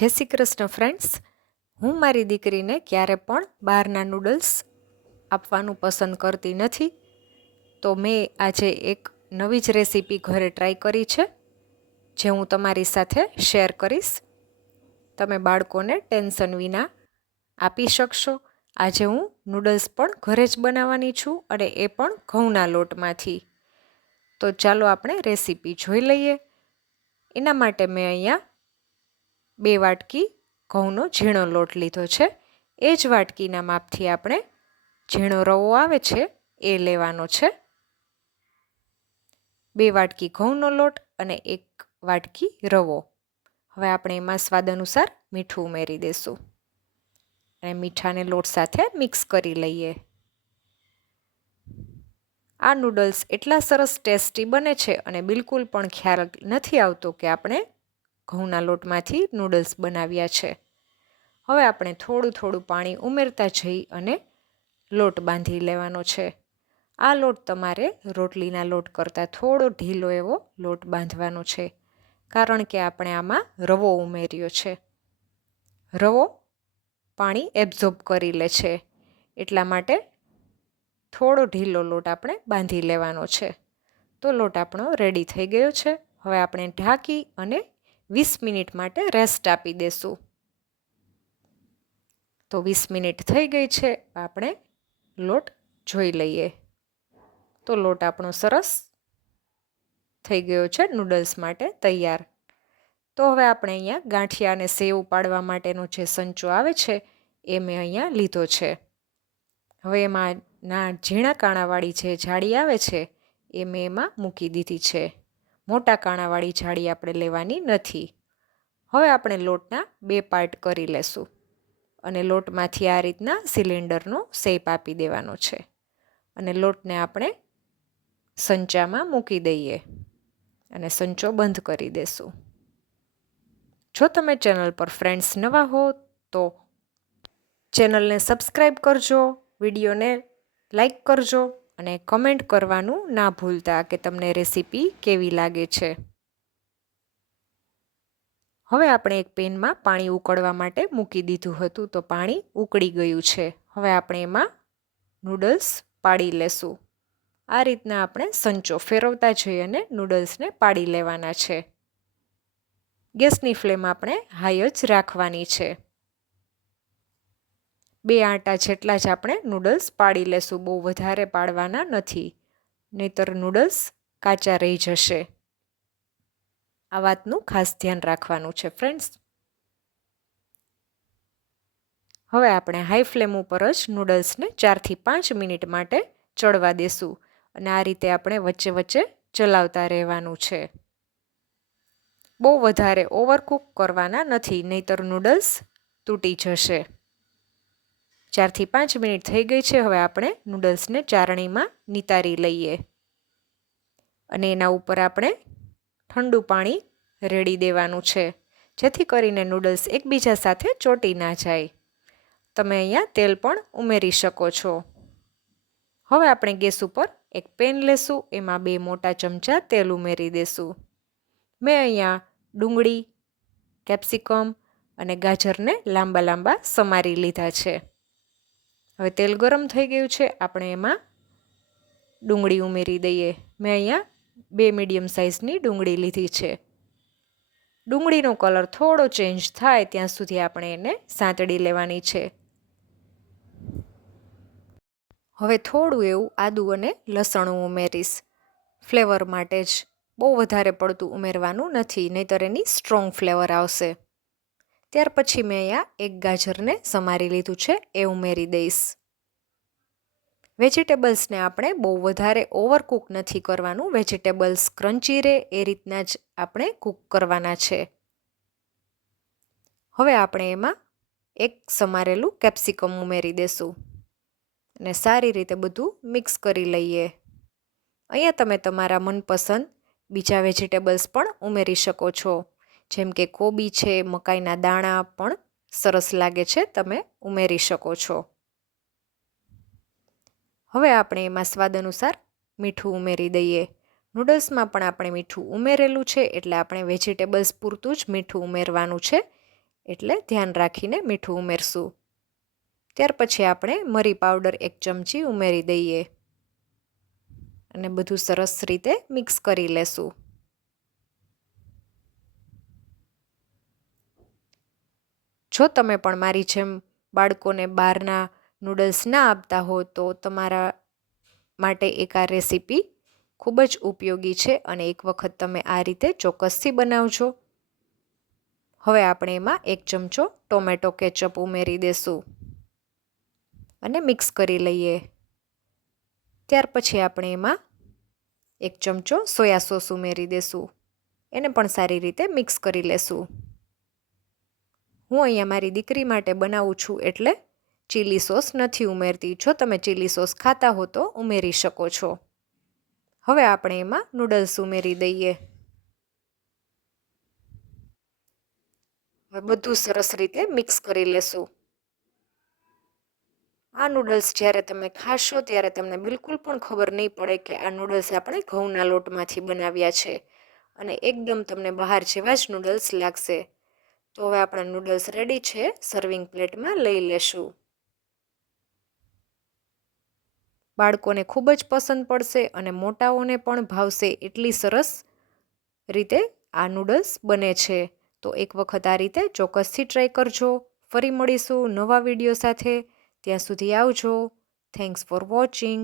જય શ્રી કૃષ્ણ ફ્રેન્ડ્સ હું મારી દીકરીને ક્યારે પણ બહારના નૂડલ્સ આપવાનું પસંદ કરતી નથી. તો મેં આજે એક નવી જ રેસીપી ઘરે ટ્રાય કરી છે, જે હું તમારી સાથે શેર કરીશ. તમે બાળકોને ટેન્શન વિના આપી શકશો. આજે હું નૂડલ્સ પણ ઘરે જ બનાવવાની છું અને એ પણ ઘઉંના લોટમાંથી. તો ચાલો આપણે રેસીપી જોઈ લઈએ. એના માટે મેં અહીંયા બે વાટકી ઘઉંનો ઝીણો લોટ લીધો છે. એ જ વાટકીના માપથી આપણે ઝીણો રવો આવે છે એ લેવાનો છે. બે વાટકી ઘઉંનો લોટ અને એક વાટકી રવો. હવે આપણે એમાં સ્વાદ અનુસાર મીઠું ઉમેરી દઈશું અને મીઠાને લોટ સાથે મિક્સ કરી લઈએ. આ નૂડલ્સ એટલા સરસ ટેસ્ટી બને છે અને બિલકુલ પણ ખ્યાલ નથી આવતો કે આપણે ઘઉંના લોટમાંથી નૂડલ્સ બનાવ્યા છે. હવે આપણે થોડું થોડું પાણી ઉમેરતા જઈ અને લોટ બાંધી લેવાનો છે. આ લોટ તમારે રોટલીના લોટ કરતાં થોડો ઢીલો એવો લોટ બાંધવાનો છે, કારણ કે આપણે આમાં રવો ઉમેર્યો છે. રવો પાણી એબ્ઝોર્બ કરી લે છે, એટલા માટે થોડો ઢીલો લોટ આપણે બાંધી લેવાનો છે. તો લોટ આપણો રેડી થઈ ગયો છે. હવે આપણે ઢાંકી અને વીસ મિનિટ માટે રેસ્ટ આપી દેશું. તો વીસ મિનિટ થઈ ગઈ છે, આપણે લોટ જોઈ લઈએ. તો લોટ આપણો સરસ થઈ ગયો છે નૂડલ્સ માટે તૈયાર. તો હવે આપણે અહીંયા ગાંઠિયા અને સેવ પાડવા માટેનો જે સંચો આવે છે, એ મેં અહીંયા લીધો છે. હવે એમાં ના ઝીણા કાણાવાળી જે જાળી આવે છે, એ મેં એમાં મૂકી દીધી છે. મોટા કાણાવાળી જાળી આપણે લેવાની નથી. હવે આપણે લોટના બે પાર્ટ કરી લેશું અને લોટમાંથી આ રીતના સિલિન્ડરનો શેપ આપી દેવાનો છે. અને લોટને આપણે સંચામાં મૂકી દઈએ અને સંચો બંધ કરી દેશું. જો તમે ચેનલ પર ફ્રેન્ડ્સ નવા હો તો ચેનલને સબસ્ક્રાઈબ કરજો, વિડીયોને લાઈક કરજો. અને કમેન્ટ કરવાનું ના ભૂલતા કે તમને રેસીપી કેવી લાગે છે. હવે આપણે એક પેનમાં પાણી ઉકળવા માટે મૂકી દીધું હતું તો પાણી ઉકળી ગયું છે. હવે આપણે એમાં નૂડલ્સ પાડી લેશું. આ રીતના આપણે સંચો ફેરવતા જઈ અને નૂડલ્સને પાડી લેવાના છે. ગેસની ફ્લેમ આપણે હાઈ જ રાખવાની છે. બે આટા જેટલા જ આપણે નૂડલ્સ પાડી લેશું. બહુ વધારે પાડવાના નથી. નહીતર નૂડલ્સ કાચા રહી જશે. આ વાતનું ખાસ ધ્યાન રાખવાનું છે ફ્રેન્ડ્સ હવે આપણે હાઈ ફ્લેમ ઉપર જ નૂડલ્સને ચારથી પાંચ મિનિટ માટે ચડવા દેશું અને આ રીતે આપણે વચ્ચે વચ્ચે ચલાવતા રહેવાનું છે. બહુ વધારે ઓવરકુક કરવાના નથી, નહીતર નૂડલ્સ તૂટી જશે. ચારથી પાંચ મિનિટ થઈ ગઈ છે. હવે આપણે નૂડલ્સને ચારણીમાં નિતારી લઈએ. અને એના ઉપર આપણે ઠંડુ પાણી રેડી દેવાનું છે. જેથી કરીને નૂડલ્સ એકબીજા સાથે ચોટી ના જાય. તમે અહીંયા તેલ પણ ઉમેરી શકો છો. હવે આપણે ગેસ ઉપર એક પેન લેશું. એમાં બે મોટા ચમચા તેલ ઉમેરી દેશું. મેં અહીંયા ડુંગળી, કેપ્સિકમ અને ગાજરને લાંબા લાંબા સમારી લીધા છે. હવે તેલ ગરમ થઈ ગયું છે, આપણે એમાં ડુંગળી ઉમેરી દઈએ. મેં અહીંયા બે મીડિયમ સાઇઝની ડુંગળી લીધી છે. ડુંગળીનો કલર થોડો ચેન્જ થાય ત્યાં સુધી આપણે એને સાંતળી લેવાની છે. હવે થોડું એવું આદું અને લસણ ઉમેરીશ. ફ્લેવર માટે જ બહુ વધારે પડતું ઉમેરવાનું નથી, નહીતર એની સ્ટ્રોંગ ફ્લેવર આવશે. ત્યાર પછી મેં અહીંયા એક ગાજરને સમારી લીધું છે, એ ઉમેરી દઈશ. વેજીટેબલ્સને આપણે બહુ વધારે ઓવરકુક નથી કરવાનું. વેજીટેબલ્સ ક્રન્ચી રહે, એ રીતના જ આપણે કૂક કરવાના છે. હવે આપણે એમાં એક સમારેલું કેપ્સિકમ ઉમેરી દેશું અને સારી રીતે બધું મિક્સ કરી લઈએ. અહીંયા તમે તમારા મનપસંદ બીજા વેજીટેબલ્સ પણ ઉમેરી શકો છો. જેમ કે કોબી છે, મકાઈના દાણા પણ સરસ લાગે છે, તમે ઉમેરી શકો છો. હવે આપણે એમાં સ્વાદ અનુસાર મીઠું ઉમેરી દઈએ. નૂડલ્સમાં પણ આપણે મીઠું ઉમેરેલું છે એટલે આપણે વેજીટેબલ્સ પૂરતું જ મીઠું ઉમેરવાનું છે. એટલે ધ્યાન રાખીને મીઠું ઉમેરશું. ત્યાર પછી આપણે મરી પાવડર એક ચમચી ઉમેરી દઈએ. અને બધું સરસ રીતે મિક્સ કરી લેશું. જો તમે પણ મારી જેમ બાળકોને બહારના નૂડલ્સ ના આપતા હો તો તમારા માટે એક આ રેસીપી ખૂબ જ ઉપયોગી છે અને એક વખત તમે આ રીતે ચોક્કસથી બનાવજો. હવે આપણે એમાં એક ચમચો ટોમેટો કેચઅપ ઉમેરી દેશું અને મિક્સ કરી લઈએ. ત્યાર પછી આપણે એમાં એક ચમચો સોયા સોસ ઉમેરી દેશું. એને પણ સારી રીતે મિક્સ કરી લેશું. હું અહીંયા મારી દીકરી માટે બનાવું છું એટલે ચીલી સોસ નથી ઉમેરતી. જો તમે ચીલી સોસ ખાતા હો તો ઉમેરી શકો છો. હવે આપણે એમાં નૂડલ્સ ઉમેરી દઈએ. હવે બધું સરસ રીતે મિક્સ કરી લેશું. આ નૂડલ્સ જ્યારે તમે ખાશો ત્યારે તમને બિલકુલ પણ ખબર નહીં પડે કે આ નૂડલ્સ આપણે ઘઉંના લોટમાંથી બનાવ્યા છે. અને એકદમ તમને બહાર જેવા જ નૂડલ્સ લાગશે. તો હવે આપણા નૂડલ્સ રેડી છે. સર્વિંગ પ્લેટમાં લઈ લેશું. બાળકોને ખૂબ જ પસંદ પડશે અને મોટાઓને પણ ભાવશે એટલી સરસ રીતે આ નૂડલ્સ બને છે. તો એક વખત આ રીતે ચોક્કસથી ટ્રાય કરજો. ફરી મળીશું નવા વીડિયો સાથે. ત્યાં સુધી આવજો. Thanks for watching